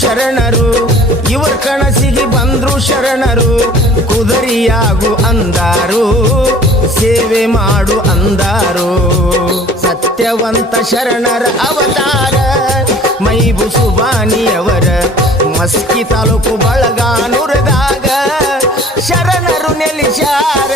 ಶರಣರು ಇವರ ಕನಸಿಗೆ ಬಂದ್ರು ಶರಣರು ಕುದರಿಯಾಗು ಅಂದಾರು ಸೇವೆ ಮಾಡು ಅಂದಾರು ಸತ್ಯವಂತ ಶರಣರ ಅವತಾರ ಮೈಬು ಸುಬಾನಿಯವರ ಮಸ್ಕಿ ತಾಲೂಕು ಬಳಗಾನುರದಾಗ ಶರಣರು ನೆಲೆಸ್ಯಾರ